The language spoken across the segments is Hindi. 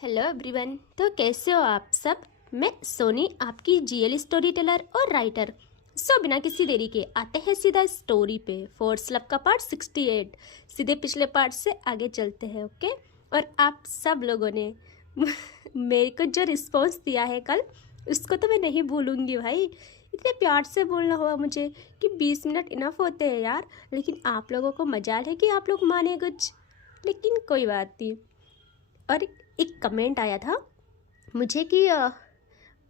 Hello everyone. तो कैसे हो आप सब। मैं सोनी, आपकी जीएल स्टोरी टेलर और राइटर। बिना किसी देरी के आते हैं सीधा स्टोरी पे। फोर्स लव का पार्ट 68। सीधे पिछले पार्ट से आगे चलते हैं। ओके। और आप सब लोगों ने मेरे को जो रिस्पॉन्स दिया है कल, उसको तो मैं नहीं भूलूंगी भाई। इतने प्यार से बोलना हुआ मुझे कि 20 मिनट इनफ होते हैं यार। लेकिन आप लोगों को मजाल है कि आप लोग माने कुछ, लेकिन कोई बात नहीं। और एक कमेंट आया था मुझे कि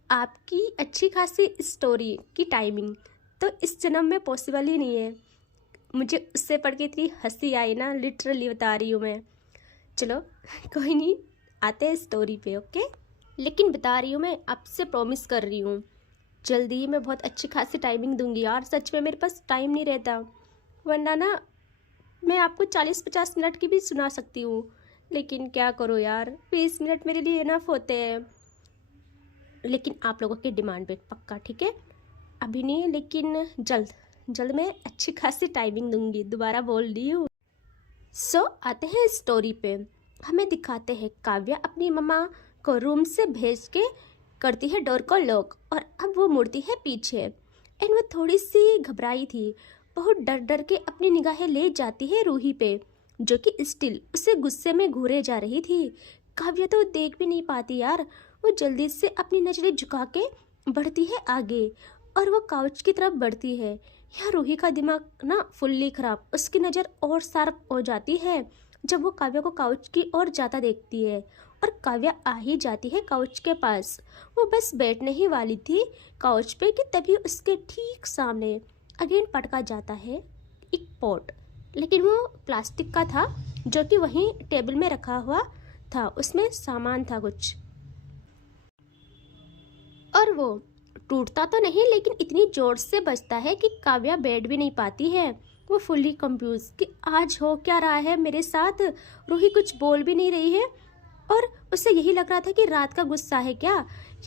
आपकी अच्छी खासी स्टोरी की टाइमिंग तो इस जन्म में पॉसिबल ही नहीं है। मुझे उससे पढ़ के इतनी हंसी आई ना, लिटरली बता रही हूँ मैं। चलो कोई नहीं, आते हैं स्टोरी पे। ओके। लेकिन बता रही हूँ, मैं आपसे प्रॉमिस कर रही हूँ जल्दी ही मैं बहुत अच्छी खासी टाइमिंग दूंगी यार। सच में मेरे पास टाइम नहीं रहता, वरना ना मैं आपको 40-50 मिनट की भी सुना सकती हूँ। लेकिन क्या करो यार, 20 मिनट मेरे लिए इनफ होते हैं। लेकिन आप लोगों के डिमांड पे पक्का, ठीक है। अभी नहीं, लेकिन जल्द जल्द मैं अच्छी खासी टाइमिंग दूंगी। दोबारा बोल रही हूँ। आते हैं स्टोरी पे। हमें दिखाते हैं काव्या अपनी मम्मा को रूम से भेज के करती है डोर को लॉक, और अब वो मुड़ती है पीछे। एंड वो थोड़ी सी घबराई थी, बहुत डर डर के अपनी निगाहें ले जाती है रूही पे, जो कि स्टिल उसे गुस्से में घूरे जा रही थी। काव्या तो देख भी नहीं पाती यार। वो जल्दी से अपनी नजरें झुका के बढ़ती है आगे, और वो काउच की तरफ बढ़ती है। यहाँ रूही का दिमाग ना फुल्ली खराब। उसकी नज़र और शार्प हो जाती है जब वो काव्या को काउच की ओर जाता देखती है। और काव्या आ ही जाती है काउच के पास। वो बस बैठने ही वाली थी काउच पे कि तभी उसके ठीक सामने अगेन पटका जाता है एक पॉट। लेकिन वो प्लास्टिक का था, जो कि वहीं टेबल में रखा हुआ था। उसमें सामान था कुछ, और वो टूटता तो नहीं, लेकिन इतनी जोर से बजता है कि काव्या बैठ भी नहीं पाती है। वो फुल्ली कंफ्यूज कि आज हो क्या रहा है मेरे साथ। रूही कुछ बोल भी नहीं रही है, और उसे यही लग रहा था कि रात का गुस्सा है क्या,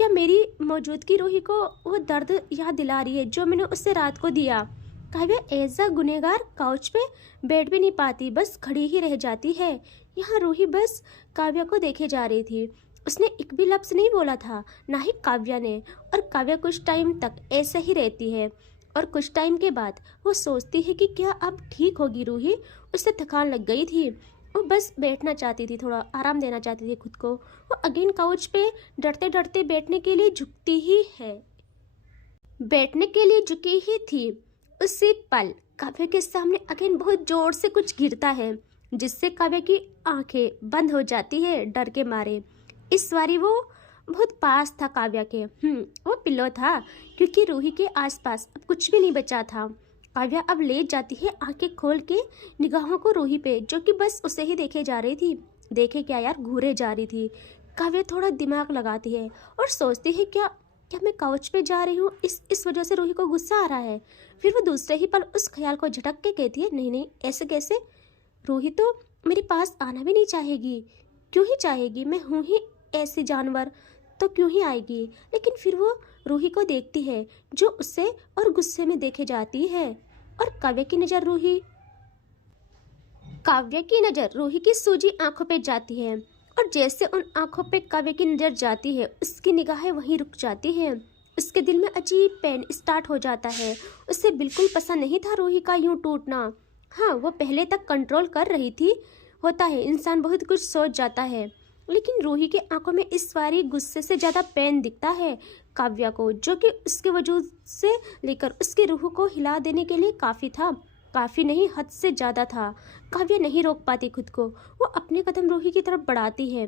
या मेरी मौजूदगी रूही को वो दर्द याद दिला रही है जो मैंने उससे रात को दिया। काव्या एज अ गुनहगार काउच पे बैठ भी नहीं पाती, बस खड़ी ही रह जाती है। यहाँ रूही बस काव्या को देखे जा रही थी। उसने एक भी लफ्ज नहीं बोला था, ना ही काव्या ने। और काव्या कुछ टाइम तक ऐसे ही रहती है, और कुछ टाइम के बाद वो सोचती है कि क्या अब ठीक होगी रूही। उसे थकान लग गई थी, वो बस बैठना चाहती थी, थोड़ा आराम देना चाहती थी खुद को। वो अगेन काउच पे डरते डरते बैठने के लिए झुकती ही है, बैठने के लिए झुकी ही थी। उसी पल काव्या के सामने अगेन बहुत जोर से कुछ गिरता है, जिससे काव्या की आंखें बंद हो जाती है डर के मारे। इस बारी वो बहुत पास था काव्या के। वो पिल्लो था, क्योंकि रूही के आसपास अब कुछ भी नहीं बचा था। काव्या अब ले जाती है आंखें खोल के निगाहों को रूही पे, जो कि बस उसे ही देखे जा रही थी। देखे क्या यार, घूरे जा रही थी। काव्या थोड़ा दिमाग लगाती है और सोचती है क्या क्या मैं काउच पे जा रही हूँ, इस वजह से रूही को गुस्सा आ रहा है। फिर वो दूसरे ही पल उस ख्याल को झटक के कहती है, नहीं नहीं, ऐसे कैसे। रूही तो मेरे पास आना भी नहीं चाहेगी। क्यों ही चाहेगी, मैं हूँ ही ऐसी जानवर, तो क्यों ही आएगी। लेकिन फिर वो रूही को देखती है, जो उससे और गुस्से में देखे जाती है। और काव्या की नज़र रूही की सूजी आंखों पे जाती है, और जैसे उन आंखों पे काव्या की नज़र जाती है, उसकी निगाहें वहीं रुक जाती हैं। उसके दिल में अजीब पेन स्टार्ट हो जाता है। उसे बिल्कुल पसंद नहीं था रूही का यूं टूटना। हाँ, वो पहले तक कंट्रोल कर रही थी। होता है, इंसान बहुत कुछ सोच जाता है। लेकिन रूही के आंखों में इस बारी गुस्से से ज़्यादा पेन दिखता है काव्या को, जो कि उसके वजूद से लेकर उसकी रूह को हिला देने के लिए काफ़ी था। काफ़ी नहीं, हद से ज़्यादा था। काव्या नहीं रोक पाती खुद को। वो अपने कदम रूही की तरफ बढ़ाती है,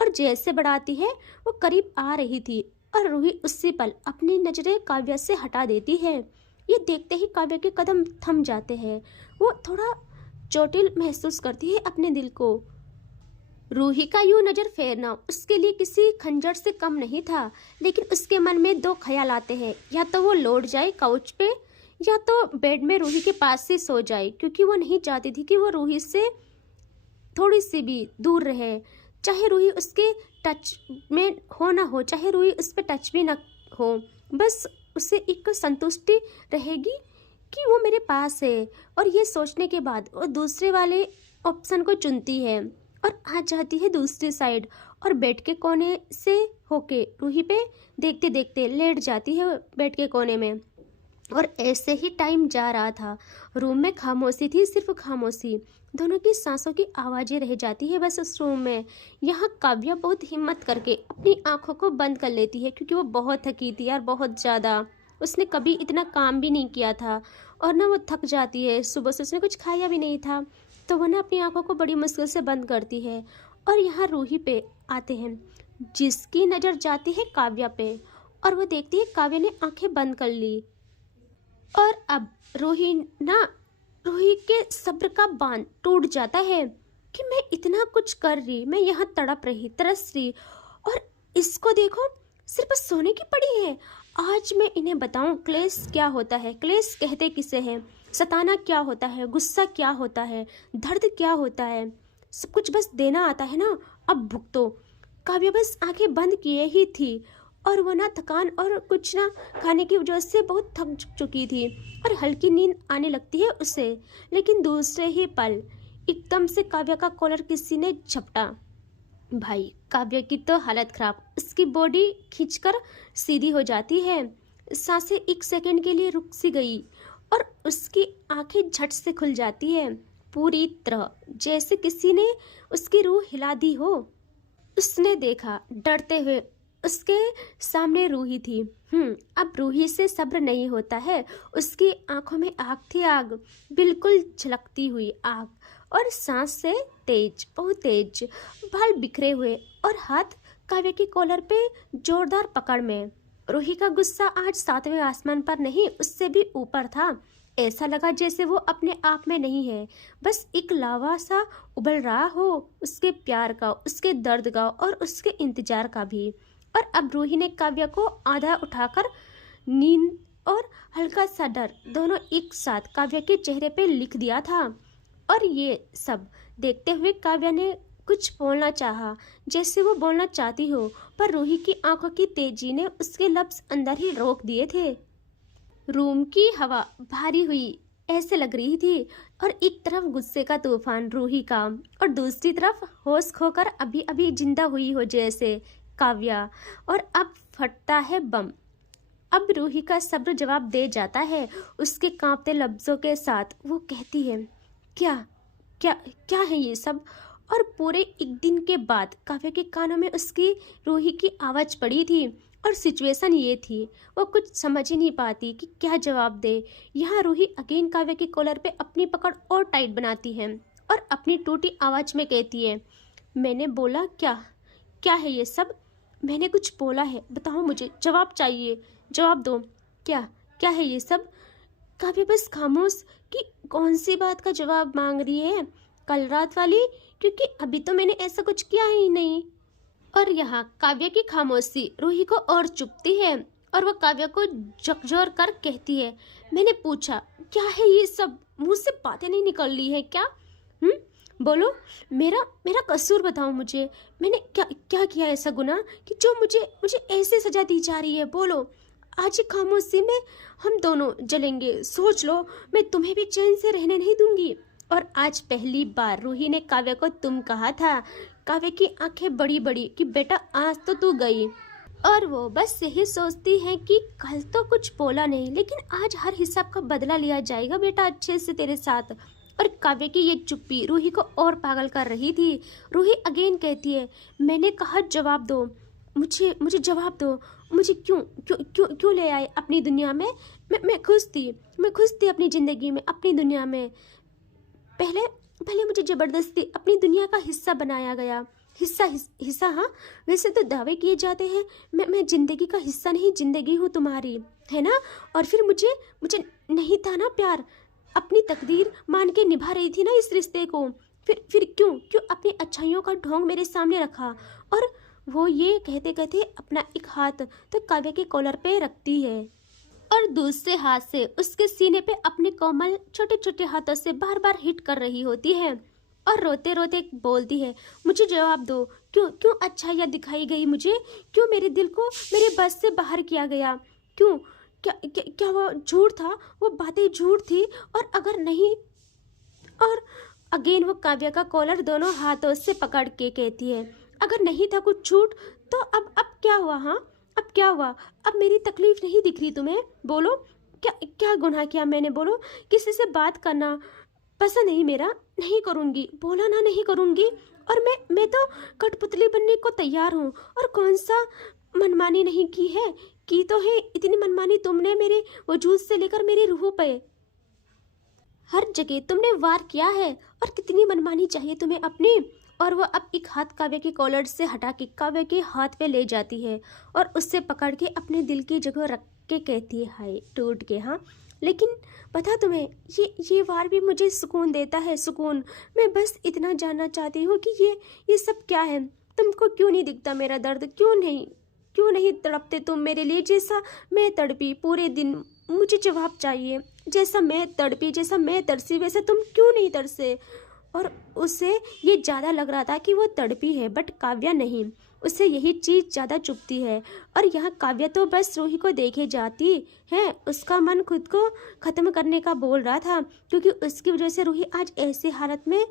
और जैसे बढ़ाती है वो करीब आ रही थी, और रूही उसी पल अपनी नज़रें काव्या से हटा देती है। ये देखते ही काव्या के कदम थम जाते हैं। वो थोड़ा चोटिल महसूस करती है अपने दिल को। रूही का यूं नजर फेरना उसके लिए किसी खंजर से कम नहीं था। लेकिन उसके मन में दो ख्याल आते हैं, या तो वो लौट जाए काउच पे, या तो बेड में रूही के पास से सो जाए, क्योंकि वो नहीं चाहती थी कि वो रूही से थोड़ी सी भी दूर रहे। चाहे रूही उसके टच में हो ना हो, चाहे रूही उस पर टच भी ना हो, बस उसे एक संतुष्टि रहेगी कि वो मेरे पास है। और ये सोचने के बाद वो दूसरे वाले ऑप्शन को चुनती है, और आ जाती है दूसरी साइड, और बेड के कोने से होके रूही पे देखते देखते लेट जाती है बेड के कोने में। और ऐसे ही टाइम जा रहा था। रूम में खामोशी थी, सिर्फ खामोशी। दोनों की सांसों की आवाज़ें रह जाती है बस उस रूम में। यहाँ काव्या बहुत हिम्मत करके अपनी आंखों को बंद कर लेती है, क्योंकि वो बहुत थकी थी यार, बहुत ज़्यादा। उसने कभी इतना काम भी नहीं किया था और ना वो थक जाती है। सुबह से उसने कुछ खाया भी नहीं था, तो वो ना अपनी आंखों को बड़ी मुश्किल से बंद करती है। और यहाँ रूही पे आते हैं, जिसकी नज़र जाती है काव्या पे, और वो देखती है काव्या ने आंखें बंद कर ली। और अब रूही के सब्र का बांध टूट जाता है कि मैं इतना कुछ कर रही, मैं यहाँ तड़प रही, तरस रही, और इसको देखो सिर्फ सोने की पड़ी है। आज मैं इन्हें बताऊं क्लेश क्या होता है, क्लेश कहते किसे हैं, सताना क्या होता है, गुस्सा क्या होता है, दर्द क्या होता है। सब कुछ बस देना आता है ना, अब भुगतो। काव्या बस आंखें बंद किए ही थी, और वो ना थकान और कुछ ना खाने की वजह से बहुत थक चुकी थी, और हल्की नींद आने लगती है उसे। लेकिन दूसरे ही पल एकदम से काव्या का कॉलर किसी ने झपटा। भाई काव्या की तो हालत खराब, उसकी बॉडी खींचकर सीधी हो जाती है, सांसें एक सेकंड के लिए रुक सी गई, और उसकी आंखें झट से खुल जाती है, पूरी तरह जैसे किसी ने उसकी रूह हिला दी हो। उसने देखा डरते हुए उसके सामने रूही थी। अब रूही से सब्र नहीं होता है। उसकी आंखों में आग थी, आग, बिल्कुल झलकती हुई आग, और सांस से तेज, बहुत तेज, बाल बिखरे हुए, और हाथ काव्या की कॉलर पे जोरदार पकड़ में। रूही का गुस्सा आज 7वें आसमान पर नहीं, उससे भी ऊपर था। ऐसा लगा जैसे वो अपने आप में नहीं है, बस एक लावा सा उबल रहा हो, उसके प्यार का, उसके दर्द का, और उसके इंतजार का भी। और अब रूही ने काव्या को आधा उठाकर नींद और हल्का सा डर दोनों एक साथ काव्या के चेहरे पे लिख दिया था। और ये सब देखते हुए काव्या ने कुछ बोलना चाहा, जैसे वो बोलना चाहती हो, पर रूही की आंखों की तेजी ने उसके लफ्ज अंदर ही रोक दिए थे। रूम की हवा भारी हुई ऐसे लग रही थी, और एक तरफ गुस्से का तूफान रूही का, और दूसरी तरफ होश खोकर अभी अभी जिंदा हुई हो जैसे काव्या। और अब फटता है बम। अब रूही का सब्र जवाब दे जाता है उसके कांपते लफ्जों के साथ। वो कहती है, क्या क्या क्या है ये सब। और पूरे एक दिन के बाद काव्या के कानों में उसकी रूही की आवाज़ पड़ी थी, और सिचुएशन ये थी, वो कुछ समझ ही नहीं पाती कि क्या जवाब दे। यहाँ रूही अगेन काव्या की कॉलर पे अपनी पकड़ और टाइट बनाती है, और अपनी टूटी आवाज़ में कहती है, मैंने बोला क्या, क्या है ये सब, मैंने कुछ बोला है, बताओ, मुझे जवाब चाहिए, जवाब दो, क्या क्या है ये सब। काव्या बस खामोश कि कौन सी बात का जवाब मांग रही है, कल रात वाली, क्योंकि अभी तो मैंने ऐसा कुछ किया ही नहीं। और यहाँ काव्या की खामोशी रूही को और चुभती है, और वह काव्या को झकझोर कर कहती है, मैंने पूछा क्या है ये सब, मुंह से बातें नहीं निकल रही है क्या। बोलो, मेरा मेरा कसूर बताओ मुझे, मैंने क्या क्या किया ऐसा गुनाह कि जो मुझे मुझे ऐसे सजा दी जा रही है। बोलो, आज खामोशी में हम दोनों जलेंगे, सोच लो, मैं तुम्हें भी चैन से रहने नहीं दूंगी। और आज पहली बार रूही ने काव्या को तुम कहा था। काव्या की आंखें बड़ी बड़ी कि बेटा आज तो तू गई, और वो बस यही सोचती है कि कल तो कुछ बोला नहीं, लेकिन आज हर हिसाब का बदला लिया जाएगा बेटा अच्छे से तेरे साथ। और काव्या की ये चुप्पी रूही को और पागल कर रही थी। रूही अगेन कहती है, मैंने कहा जवाब दो, मुझे जवाब दो, मुझे क्यों क्यों क्यों क्यों ले आए अपनी दुनिया में। मैं खुश थी अपनी ज़िंदगी में, अपनी दुनिया में। पहले मुझे ज़बरदस्ती अपनी दुनिया का हिस्सा बनाया गया। हिस्सा हाँ, वैसे तो दावे किए जाते हैं मैं ज़िंदगी का हिस्सा नहीं, ज़िंदगी हूँ तुम्हारी, है ना। और फिर मुझे नहीं था ना प्यार, अपनी तकदीर मान के निभा रही थी ना इस रिश्ते को। फिर क्यों अपनी अच्छाइयों का ढोंग मेरे सामने रखा। और वो ये कहते कहते अपना एक हाथ तो काव्या के कॉलर पे रखती है, और दूसरे हाथ से उसके सीने पे अपने कोमल छोटे छोटे हाथों से बार बार हिट कर रही होती है, और रोते रोते बोलती है, मुझे जवाब दो, क्यों अच्छाइयाँ दिखाई गई मुझे, क्यों मेरे दिल को मेरे बस से बाहर किया गया, क्यों, क्या वो झूठ था, वो बातें झूठ थी। और अगर नहीं, और अगेन वो काव्या का कॉलर दोनों हाथों से पकड़ के कहती है, अगर नहीं था कुछ छूट तो अब क्या हुआ? हाँ, अब क्या हुआ? अब मेरी तकलीफ नहीं दिख रही तुम्हें? बोलो, क्या क्या गुनाह किया मैंने? बोलो। किसी से बात करना पसंद नहीं मेरा, नहीं करूँगी, बोला ना, नहीं करूँगी। और मैं तो कठपुतली बनने को तैयार हूँ। और कौन सा मनमानी नहीं की है? की तो है इतनी मनमानी तुमने मेरे वजूद से लेकर मेरी रूह पे, हर जगह तुमने वार किया है। और कितनी मनमानी चाहिए तुम्हें अपनी? और वो अब एक हाथ काव्य के कॉलर से हटा के काव्य के हाथ पे ले जाती है और उससे पकड़ के अपने दिल की जगह रख के कहती है, हाय टूट के। हाँ, लेकिन पता तुम्हें, ये वार भी मुझे सुकून देता है, सुकून। मैं बस इतना जानना चाहती हूँ कि ये सब क्या है? तुमको क्यों नहीं दिखता मेरा दर्द? क्यों नहीं तड़पते तुम मेरे लिए जैसा मैं तड़पी पूरे दिन? मुझे जवाब चाहिए। जैसा मैं तड़पी, जैसा मैं तरसी, वैसे तुम क्यों नहीं तरसे? और उसे ये ज़्यादा लग रहा था कि वो तड़पी है, बट काव्या नहीं, उसे यही चीज़ ज़्यादा चुभती है। और यहाँ काव्या तो बस रूही को देखे जाती है। उसका मन खुद को ख़त्म करने का बोल रहा था, क्योंकि उसकी वजह से रूही आज ऐसी हालत में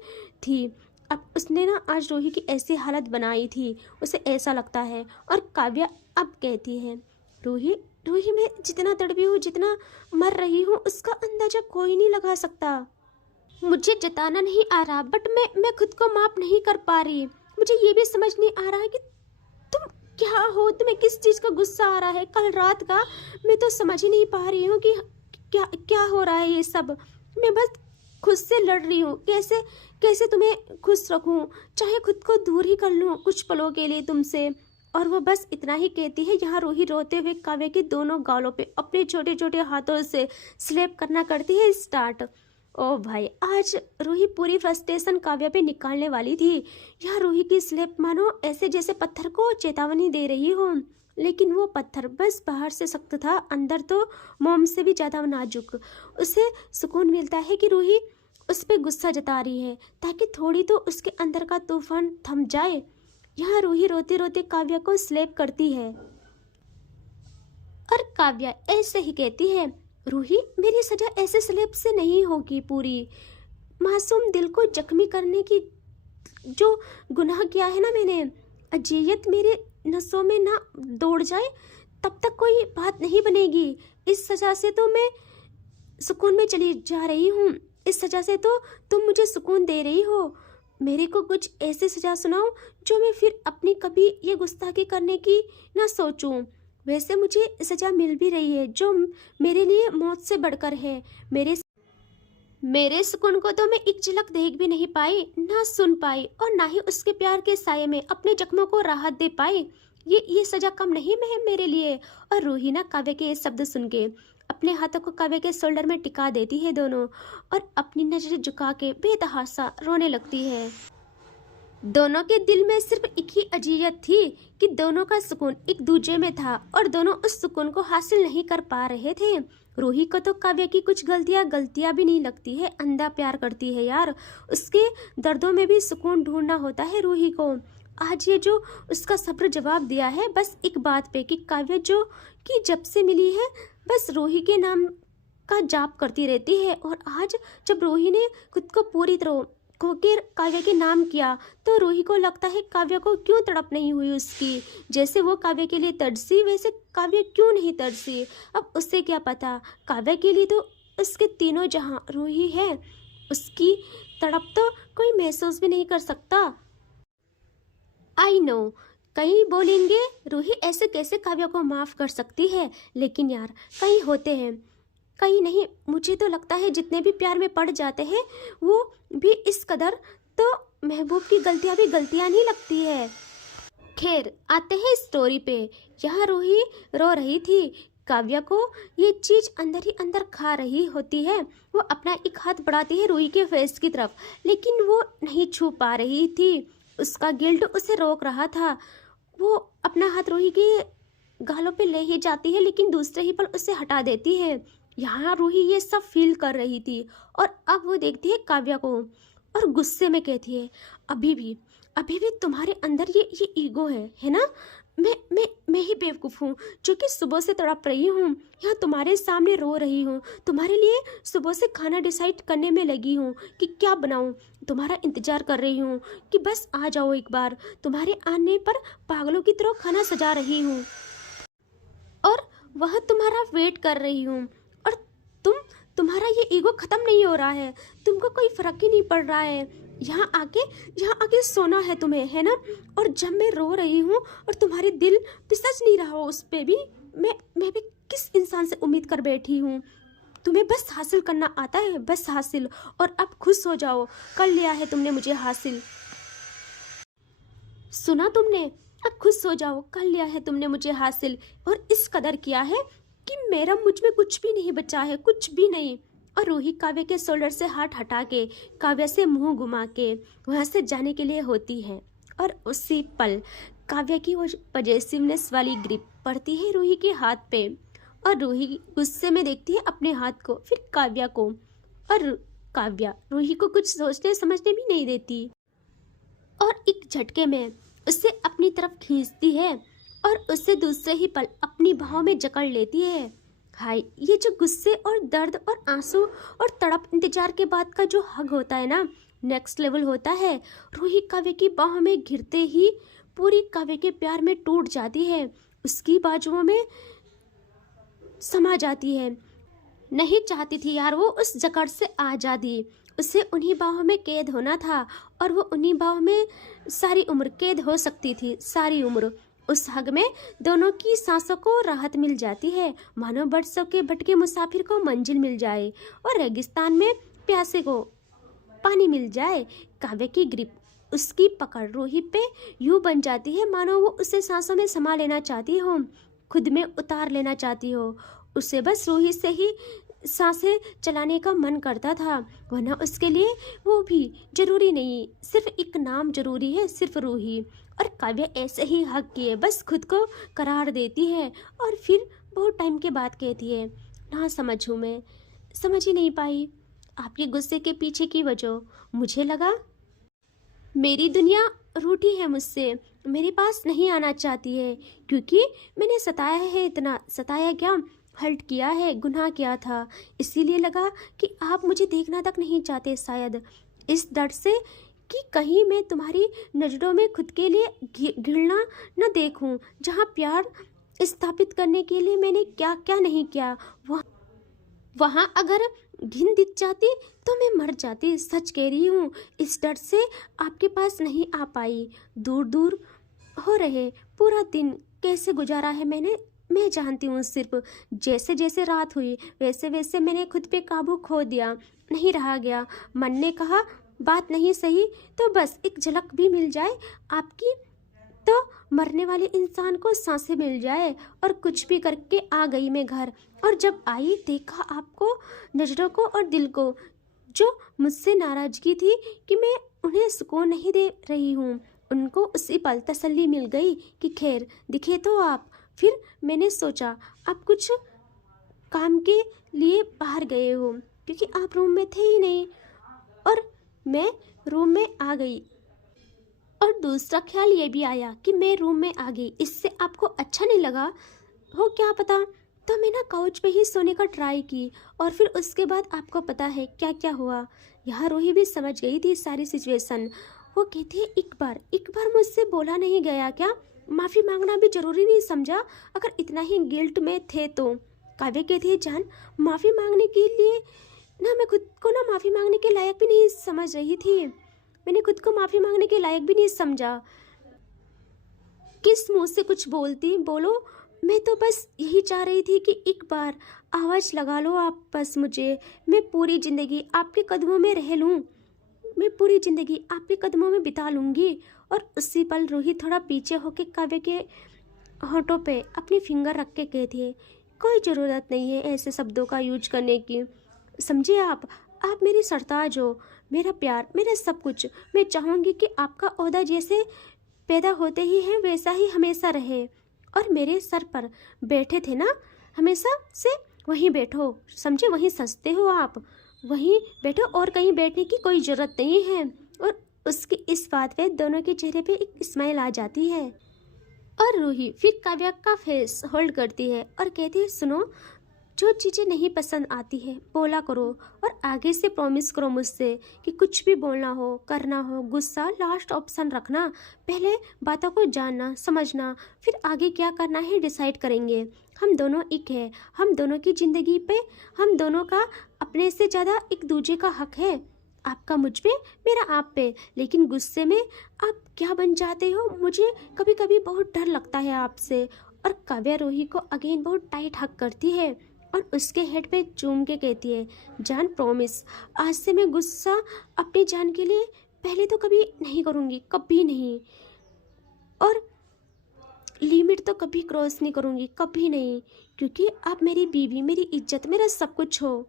थी। अब उसने ना आज रूही की ऐसी हालत बनाई थी, उसे ऐसा लगता है। और काव्या अब कहती है, रूही रूही मैं जितना तड़पी हूँ, जितना मर रही हूँ, उसका अंदाजा कोई नहीं लगा सकता। मुझे जताना नहीं आ रहा, बट मैं खुद को माफ नहीं कर पा रही। मुझे ये भी समझ नहीं आ रहा है कि तुम क्या हो, तुम्हें किस चीज़ का गुस्सा आ रहा है कल रात का? मैं तो समझ ही नहीं पा रही हूँ कि क्या क्या हो रहा है ये सब। मैं बस खुद से लड़ रही हूँ, कैसे कैसे तुम्हें खुश रखूँ, चाहे खुद को दूर ही कर लूँ कुछ पलों के लिए तुमसे। और वो बस इतना ही कहती है। यहाँ रूही रोते हुए काव्य के दोनों गालों पे अपने छोटे छोटे हाथों से स्लैप करना करती है स्टार्ट। ओ भाई, आज रूही पूरी फ्रस्ट्रेशन काव्या पे निकालने वाली थी। यह रूही की स्लेप मानो ऐसे जैसे पत्थर को चेतावनी दे रही हो, लेकिन वो पत्थर बस बाहर से सख्त था, अंदर तो मोम से भी ज़्यादा नाजुक। उसे सुकून मिलता है कि रूही उस पर गुस्सा जता रही है, ताकि थोड़ी तो उसके अंदर का तूफान थम जाए। यहाँ रूही रोते रोते काव्या को स्लेप करती है और काव्या ऐसे ही कहती है, रूही मेरी सजा ऐसे स्लेब से नहीं होगी पूरी। मासूम दिल को जख्मी करने की जो गुनाह किया है ना मैंने, अजियत मेरे नसों में ना दौड़ जाए तब तक कोई बात नहीं बनेगी। इस सजा से तो मैं सुकून में चली जा रही हूँ, इस सजा से तो तुम मुझे सुकून दे रही हो। मेरे को कुछ ऐसी सजा सुनाओ जो मैं फिर अपनी कभी ये गुस्ताखी करने की ना सोचूं। वैसे मुझे सजा मिल भी रही है जो मेरे लिए मौत से बढ़कर है। मेरे सुकून को तो मैं एक झलक देख भी नहीं पाई, ना सुन पाई, और ना ही उसके प्यार के साये में अपने जख्मों को राहत दे पाई। ये सजा कम नहीं है मेरे लिए। और रूही ना काव्य के ये शब्द सुन के अपने हाथों को काव्य के शोल्डर में टिका देती है दोनों, और अपनी नजरें झुका के बेतहासा रोने लगती है। दोनों के दिल में सिर्फ एक ही अजियत थी कि दोनों का सुकून एक दूजे में था, और दोनों उस सुकून को हासिल नहीं कर पा रहे थे। रूही को तो काव्य की कुछ गलतियां भी नहीं लगती है, अंधा प्यार करती है यार। उसके दर्दों में भी सुकून ढूंढना होता है रूही को। आज ये जो उसका सब्र जवाब दिया है बस एक बात पे कि काव्य जो कि जब से मिली है बस रूही के नाम का जाप करती रहती है। और आज जब रूही ने खुद को पूरी तरह खोकर काव्य के नाम किया तो रूही को लगता है काव्य को क्यों तड़प नहीं हुई उसकी। जैसे वो काव्य के लिए तरसी, वैसे काव्य क्यों नहीं तरसी। अब उससे क्या पता, काव्य के लिए तो उसके तीनों जहां रूही है, उसकी तड़प तो कोई महसूस भी नहीं कर सकता। आई नो, कहीं बोलेंगे रूही ऐसे कैसे काव्य को माफ कर सकती है, लेकिन यार कहीं होते हैं, कहीं नहीं। मुझे तो लगता है जितने भी प्यार में पड़ जाते हैं वो भी इस कदर तो महबूब की गलतियां भी गलतियां नहीं लगती है। खैर आते हैं स्टोरी पे। यहाँ रूही रो रही थी, काव्या को ये चीज अंदर ही अंदर खा रही होती है। वो अपना एक हाथ बढ़ाती है रूही के फेस की तरफ, लेकिन वो नहीं छू पा रही थी। उसका गिल्ट उसे रोक रहा था। वो अपना हाथ रूही के गालों पे ले ही जाती है, लेकिन दूसरे ही पल उसे हटा देती है। यहाँ रूही ये सब फील कर रही थी, और अब वो देखती है काव्या को और गुस्से में कहती है, अभी भी तुम्हारे अंदर ये ईगो है ना। मैं ही बेवकूफ़ हूँ जो कि सुबह से तड़प रही हूँ, यहाँ तुम्हारे सामने रो रही हूँ, तुम्हारे लिए सुबह से खाना डिसाइड करने में लगी हूँ कि क्या बनाऊँ, तुम्हारा इंतज़ार कर रही हूँ कि बस आ जाओ एक बार, तुम्हारे आने पर पागलों की तरह खाना सजा रही हूँ और वह तुम्हारा वेट कर रही हूँ। और तुम्हारा ये ईगो ख़त्म नहीं हो रहा है, तुमको कोई फ़र्क ही नहीं पड़ रहा है। यहाँ आके सोना है तुम्हें, है ना। और जब मैं रो रही हूँ और तुम्हारे दिल पिसच नहीं रहा हो उस पे भी, मैं भी किस इंसान से उम्मीद कर बैठी हूँ। तुम्हें बस हासिल करना आता है, बस हासिल। और अब खुश हो जाओ, कर लिया है तुमने मुझे हासिल। सुना तुमने, अब खुश हो जाओ, कर लिया है तुमने मुझे हासिल। और इस कदर किया है कि मेरा मुझ में कुछ भी नहीं बचा है, कुछ भी नहीं। और रूही काव्य के शोल्डर से हाथ हटा के काव्य से मुंह घुमा के वहाँ से जाने के लिए होती है। और उसी पल काव्य की वो पजेसिवनेस वाली ग्रिप पड़ती है रूही के हाथ पे, और रूही गुस्से में देखती है अपने हाथ को, फिर काव्या को। और काव्या रूही को कुछ सोचने समझने भी नहीं देती और एक झटके में उसे अपनी तरफ खींचती है और उससे दूसरे ही पल अपनी बाहों में जकड़ लेती है। हाय, ये जो गुस्से और दर्द और आंसू और तड़प इंतजार के बाद का जो हग होता है ना, नेक्स्ट लेवल होता है। रूही काव्य की बाहों में घिरते ही पूरी काव्य के प्यार में टूट जाती है, उसकी बाजुओं में समा जाती है। नहीं चाहती थी यार वो उस जकड़ से आज़ादी, उसे उन्हीं बाहों में कैद होना था और वो उन्हीं बाहों में सारी उम्र कैद हो सकती थी, सारी उम्र। उस हग में दोनों की सांसों को राहत मिल जाती है, मानो बरसों के भटके मुसाफिर को मंजिल मिल जाए और रेगिस्तान में प्यासे को पानी मिल जाए। काव्य की ग्रिप, उसकी पकड़ रूही पे यूं बन जाती है मानो वो उसे सांसों में समा लेना चाहती हो, खुद में उतार लेना चाहती हो। उसे बस रूही से ही सांसें चलाने का मन करता था, वरना उसके लिए वो भी जरूरी नहीं, सिर्फ एक नाम जरूरी है, सिर्फ रूही। और काव्य ऐसे ही हक किए बस खुद को करार देती है और फिर बहुत टाइम के बाद कहती है, ना समझ हूँ मैं, समझ ही नहीं पाई आपके गुस्से के पीछे की वजह। मुझे लगा मेरी दुनिया रूठी है मुझसे, मेरे पास नहीं आना चाहती है क्योंकि मैंने सताया है, इतना सताया क्या, हर्ट किया है, गुनाह किया था, इसीलिए लगा कि आप मुझे देखना तक नहीं चाहते, शायद इस डर से कि कहीं मैं तुम्हारी नज़रों में खुद के लिए घृणा न देखूं। जहां प्यार स्थापित करने के लिए मैंने क्या क्या नहीं किया, वहाँ अगर घिन दिख जाती तो मैं मर जाती। सच कह रही हूँ, इस डर से आपके पास नहीं आ पाई। दूर दूर हो रहे पूरा दिन कैसे गुजारा है मैं जानती हूँ। सिर्फ जैसे जैसे रात हुई वैसे वैसे मैंने खुद पे काबू खो दिया, नहीं रहा गया। मन ने कहा बात नहीं सही तो बस एक झलक भी मिल जाए आपकी, तो मरने वाले इंसान को सांसें मिल जाए। और कुछ भी करके आ गई मैं घर, और जब आई देखा आपको, नज़रों को और दिल को, जो मुझसे नाराज़गी थी कि मैं उन्हें सुकून नहीं दे रही हूँ, उनको उसी पल तसल्ली मिल गई कि खैर दिखे तो आप। फिर मैंने सोचा आप कुछ काम के लिए बाहर गए हो, क्योंकि आप रूम में थे ही नहीं और मैं रूम में आ गई। और दूसरा ख्याल ये भी आया कि मैं रूम में आ गई, इससे आपको अच्छा नहीं लगा हो क्या पता, तो मैं ना काउच पे ही सोने का ट्राई की। और फिर उसके बाद आपको पता है क्या क्या हुआ। यहाँ रूही भी समझ गई थी सारी सिचुएशन। वो कहती है एक बार मुझसे बोला नहीं गया क्या, माफ़ी मांगना भी ज़रूरी नहीं समझा अगर इतना ही गिल्ट में थे तो। काव्य कहती है जान, माफ़ी मांगने के लिए ना मैं खुद को ना माफ़ी मांगने के लायक भी नहीं समझ रही थी, मैंने खुद को माफ़ी मांगने के लायक भी नहीं समझा। किस मुंह से कुछ बोलती बोलो, मैं तो बस यही चाह रही थी कि एक बार आवाज़ लगा लो आप बस मुझे, मैं पूरी ज़िंदगी आपके कदमों में रह लूँ, मैं पूरी ज़िंदगी आपके कदमों में बिता लूँगी। और उसी पल रूही थोड़ा पीछे होके काव्य के होठों पे अपनी फिंगर रख के कहती है, कोई ज़रूरत नहीं है ऐसे शब्दों का यूज करने की, समझिए आप मेरी सरताज हो, मेरा प्यार, मेरा सब कुछ। मैं चाहूँगी कि आपका ओहदा जैसे पैदा होते ही है वैसा ही हमेशा रहे, और मेरे सर पर बैठे थे ना हमेशा से, वहीं बैठो, समझे, वहीं सजते हो आप, वहीं बैठो और कहीं बैठने की कोई ज़रूरत नहीं है। और उसकी इस बात पे दोनों के चेहरे पे एक स्माइल आ जाती है। और रूही फिर काव्या का फेस होल्ड करती है और कहती है, सुनो, जो चीज़ें नहीं पसंद आती है बोला करो और आगे से प्रॉमिस करो मुझसे कि कुछ भी बोलना हो, करना हो, गुस्सा लास्ट ऑप्शन रखना। पहले बातों को जानना, समझना, फिर आगे क्या करना है डिसाइड करेंगे। हम दोनों एक है, हम दोनों की ज़िंदगी पे हम दोनों का अपने से ज़्यादा एक दूसरे का हक है। आपका मुझ पे, मेरा आप पे। लेकिन गुस्से में आप क्या बन जाते हो, मुझे कभी कभी बहुत डर लगता है आपसे। और काव्या रूही को अगेन बहुत टाइट हक करती है और उसके हेड पे चूम के कहती है, जान प्रॉमिस, आज से मैं गुस्सा अपनी जान के लिए पहले तो कभी नहीं करूँगी, कभी नहीं। और लिमिट तो कभी क्रॉस नहीं करूँगी, कभी नहीं, क्योंकि आप मेरी बीवी, मेरी इज्जत, मेरा सब कुछ हो।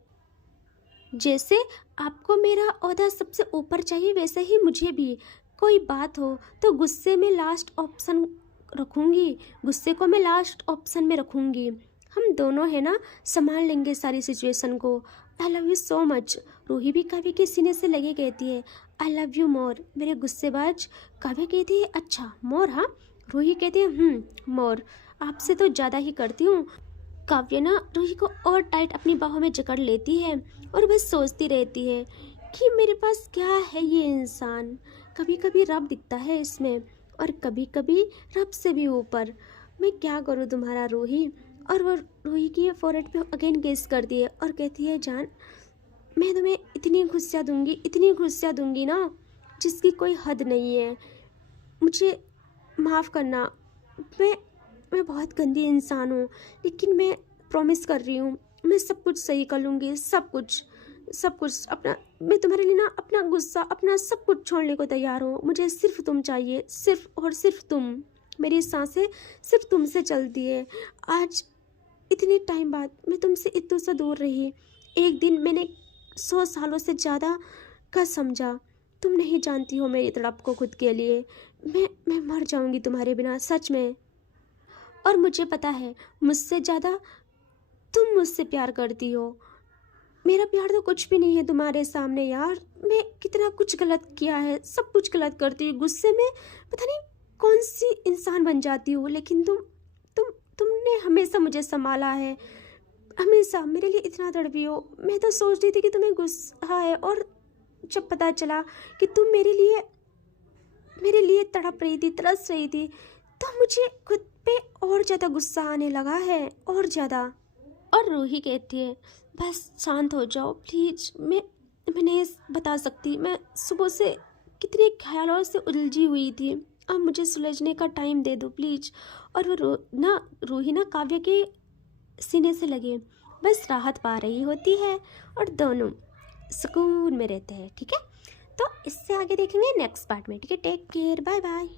जैसे आपको मेरा ओहदा सबसे ऊपर चाहिए, वैसे ही मुझे भी। कोई बात हो तो गुस्से में लास्ट ऑप्शन रखूँगी, गुस्से को मैं लास्ट ऑप्शन में रखूँगी। हम दोनों है ना, संभाल लेंगे सारी सिचुएशन को। I love you so much. Roohi भी काव्या के सीने से लगे कहती है, आई लव यू मोर मेरे गुस्सेबाज। काव्या कहती है, अच्छा मोर? हाँ। रूही कहती है, मोर, आपसे तो ज़्यादा ही करती हूँ। काव्या ना रूही को और टाइट अपनी बाहों में जकड़ लेती है और बस सोचती रहती है कि मेरे पास क्या है ये इंसान। कभी कभी रब दिखता है इसमें और कभी कभी रब से भी ऊपर। मैं क्या करूँ तुम्हारा रूही। और वो रूही की फोरहेड पे अगेन किस करती है और कहती है, जान मैं तुम्हें इतनी खुशियाँ दूंगी, इतनी खुशियाँ दूंगी ना जिसकी कोई हद नहीं है। मुझे माफ़ करना, मैं बहुत गंदी इंसान हूँ, लेकिन मैं प्रॉमिस कर रही हूँ मैं सब कुछ सही कर लूँगी। सब कुछ अपना, मैं तुम्हारे लिए ना अपना गुस्सा, अपना सब कुछ छोड़ने को तैयार हूँ। मुझे सिर्फ तुम चाहिए, सिर्फ और सिर्फ तुम। मेरी सांसें सिर्फ तुमसे चलती है। आज इतने टाइम बाद मैं तुमसे इतना सा दूर रही। एक दिन मैंने 100 सालों से ज़्यादा का समझा। तुम नहीं जानती हो मेरी तड़प को खुद के लिए। मैं मर जाऊंगी तुम्हारे बिना, सच में। और मुझे पता है मुझसे ज़्यादा तुम मुझसे प्यार करती हो। मेरा प्यार तो कुछ भी नहीं है तुम्हारे सामने यार। मैं कितना कुछ गलत किया है, सब कुछ गलत करती हूँ। गुस्से में पता नहीं कौन सी इंसान बन जाती हूँ, लेकिन तुमने हमेशा मुझे संभाला है, हमेशा मेरे लिए इतना तड़पी हो। मैं तो सोच रही थी कि तुम्हें गुस्सा है, और जब पता चला कि तुम मेरे लिए तड़प रही थी, तरस रही थी, तो मुझे खुद पे और ज़्यादा गुस्सा आने लगा है, और ज़्यादा। और रूही कहती है, बस शांत हो जाओ प्लीज़। मैं नहीं बता सकती, मैं सुबह से कितने ख्यालों से उलझी हुई थी। अब मुझे सुलझने का टाइम दे दो प्लीज़। और वो रूही ना काव्या के सीने से लगे बस राहत पा रही होती है और दोनों सुकून में रहते हैं। ठीक है, तो इससे आगे देखेंगे नेक्स्ट पार्ट में। ठीक है, टेक केयर, बाय बाय।